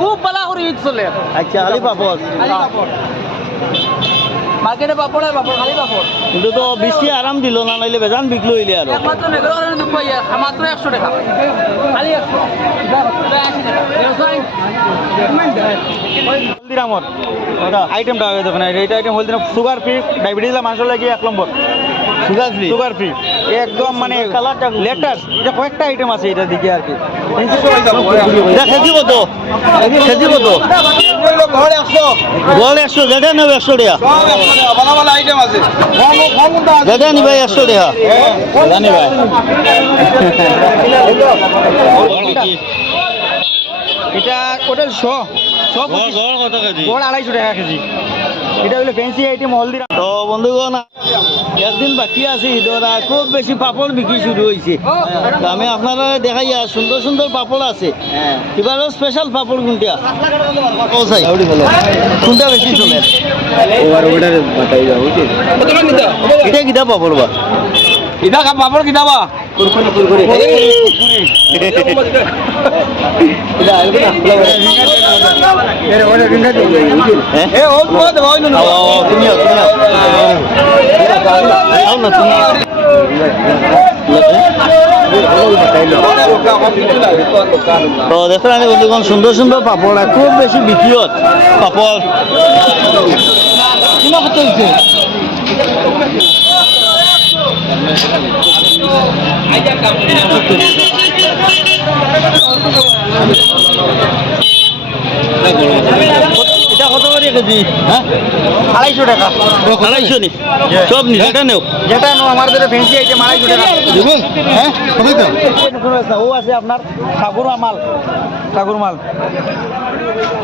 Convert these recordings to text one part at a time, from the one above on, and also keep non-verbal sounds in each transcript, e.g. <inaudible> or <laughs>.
খুব ভালো করে ঈদ চলে। আচ্ছা খালি পাপড় মার্কেটে পাপড় আর পাপড় খালি পাপড় কিন্তু তো বৃষ্টি আরাম দিল না নাইলে বেজান বিকলো হইলে আর একমাত্র নেগরো কারণে দুঃখ পাইয়া মাত্র একশো টাকা। খালি একশো। আশি টাকা দেড়শো হলদিরামর ওটা আইটেমটা দেখুন এইটা item Haldiram sugar free diabetes মানুষের লাগে এক নম্বর সুগার ফ্রি সুগার ফ্রি একদম মানে কালারটা লেটেস্ট এটা কয়েকটা আইটেম আছে এটা দিকে আর কি। এটা খেজি কত খেজি কত গড় একশো যেটা নেবে একশো টাকা। যেটা ভাই একশো টাকা। জানি ভাই এটা ওটা শ। সব কত কেজি? গড় আড়াইশো টাকা কেজি। এটা হলো ফ্যান্সি আইটেম হলদিরাম তো বন্ধুগণ একদিন বাকি আছে ঈদরা খুব বেশি পাপড় বিক্রি শুরু হয়েছে। তো আমি আপনারা দেখাই সুন্দর সুন্দর পাপড় আছে। এবারও স্পেশাল পাপড় কোনটা? কোথায় কোনটা বেশি চলে? এটা কিটা পাপড় বা? ইদা পাপড় কিনা বা? <laughs> তো দেবা হইল না ও তুমি আও, তুমি আও। আও না তুমি তো দেখো আমি বন্ধুগণ সুন্দর সুন্দর পাপড় আর খুব বেশি বিক্রি হত পাপড় কিনা কত হইছে এটা কত করে কেজি হ্যাঁ? আড়াইশো টাকা। আড়াইশো নি। সব নি যেটা নেও। যেটা নেও আমার ধরে ফেন্সি আইটেম আড়াইশো টাকা। হ্যাঁ? ও আছে আপনার সাগর মাল। সাগর মাল।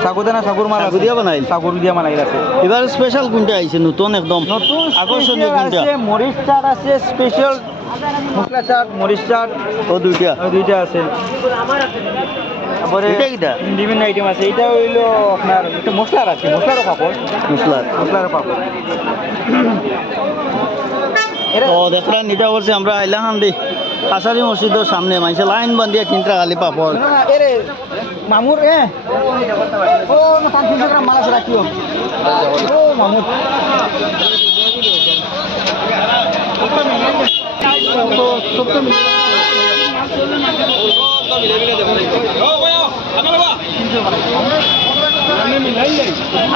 সাগর না সাগর মাল দিয়া বানাই সাগর দিয়া বানাই আছে। এবার স্পেশাল কোনটা আইছে? নতুন একদম। নতুন আকর্ষণীয় কোনটা? মরিচ চাট আছে স্পেশাল মশলা চাট মরিচ চাট। ও দুইটা। দুইটা আছে। বিভিন্ন আইটেম আছে। এটা হইল আপনার একটা মশলার আছে মশলারও পাপড়। মশলার। মশলারও পাপড়। ও দেখলাম এটা বলছে আমরা আইলাম দি আসারি মসজিদের সামনে মানুষের লাইন বান্ধিয়া কিনতে খালি পাপড়। মামুর এ। ও পাঁচ তিনশো গ্রাম মাল রাখিও। ও মামুর। মিলে মিলে দেখো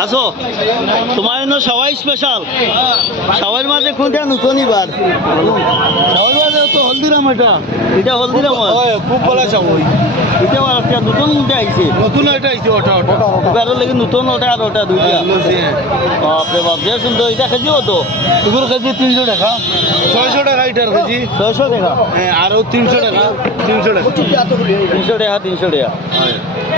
আসো। তোমার জন্য সবাই স্পেশাল সবার মাঝে কোনটা নতুন এবার? সবার মাঝে তো হলদিরাম এটা। এটা হলদিরাম খুব ভালো সবাই এটা নতুন কোনটা আইছে। নতুন এটা আইছে ওটা ওটা। এবার লাগে নতুন ওটা আর ওটা দুইটা? বাপরে বাপ যে সুন্দর এটা খেজি হতো এগুলো কেজি তিনশো টাকা। ছয়শো টাকা এটার কেজি। ছয়শো টাকা? হ্যাঁ, আরও তিনশো টাকা। তিনশো টাকা। তিনশো টাকা তিনশো টাকা।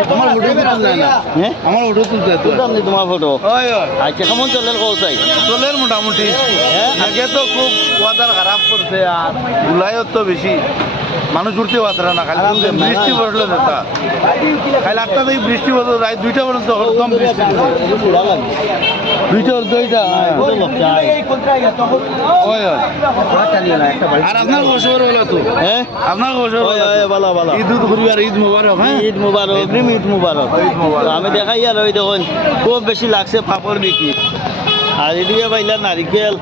আমার ফটো তুলতে দেয় না? হ্যাঁ? আমার ফটো তুলতে দেয় তো। বুঝলাম নি তোমার ফটো ওই ওই কেমন চলেন কৌসাই চলের মোটামুটি। হ্যাঁ? আগে তো খুব ওয়াদার খারাপ করছে আর জুলাইও তো বেশি। মানুষ উঠতে পারছে না খালি বৃষ্টি। পড়ল যেটা খালি আটটা থেকে বৃষ্টি পড়ল রাত দুইটা পর্যন্ত একদম বৃষ্টি দুইটা দুইটা ওই ওই আর আপনার বছর হলো তো। হ্যাঁ আপনার বছর ওই, ওই, ভালো, ভালো। ঈদ উদ পরিবার ঈদ মুবারক হ্যাঁ? ঈদ মুবারক অগ্রিম ঈদ মুবারক। ঈদ মুবারক। আমি দেখাই আর ওই দেখুন খুব বেশি লাগছে পাপড় বিক্রি। আর এদিকে পাইলা নারিকেল।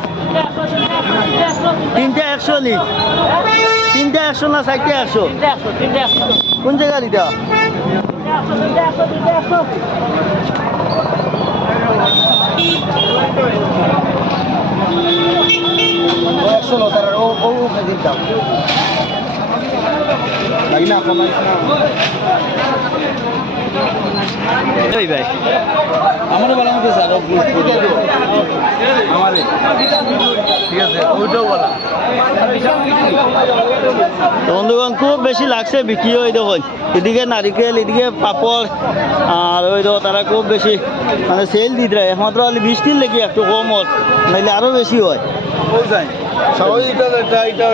তিনটা একশো নি তিনটা একশো না চারটা একশো কোন জায়গা দিতা একশো লো তার ও ও কেজির দাম লাগি না কমাই এই ভাই। আমারও ভালো মতো স্যার আমারে ঠিক আছে ওইটাও বলা। বন্ধুগণ খুব বেশি লাগছে বিক্রি হয় দেখুন। এদিকে নারিকেল এদিকে পাপড় আর ওই দেখো তারা খুব বেশি মানে সেল দি দেয় একমাত্র খালি বৃষ্টির লেগে একটু কম হয় নাহলে আরও বেশি হয়। এটা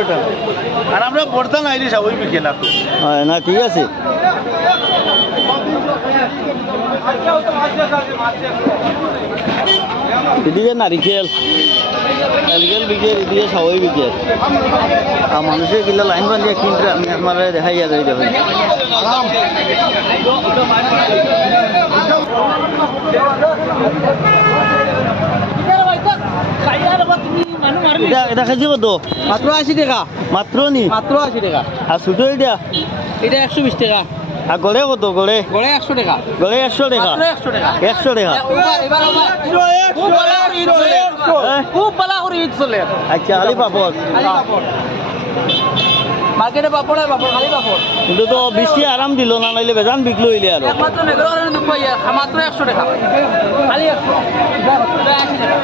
আর আমরা নাই রে সবাই বিকেল হয় না ঠিক আছে। এদিকে নারিকেল। নারিকেল বিকেল এদিকে সবাই বিকেল আর মানুষের কিলা লাইন বান্ধিয়ে কিনতে আমি আপনারা দেখাই আর এই দেখুন। এটা কেজি কত? মাত্র আশি টাকা। মাত্র নি? মাত্র আশি টাকা। আর ছোটো এটা এটা একশো বিশ টাকা। আর গড়ে কত? গড়ে? গড়ে একশো টাকা। গড়ে একশো টাকা? একশো টাকা। খুব ভালো করে ঈদ চলে। আচ্ছা আলি পাপড়। মার্কেটে পাপড় আর পাপড় খালি পাপড়। কিন্তু তো বৃষ্টি আরাম দিল না নাইলে বেজান বিকলো হইলে আর। নেগর মাত্র একশো টাকা। খালি একশো। এটা আশি টাকা।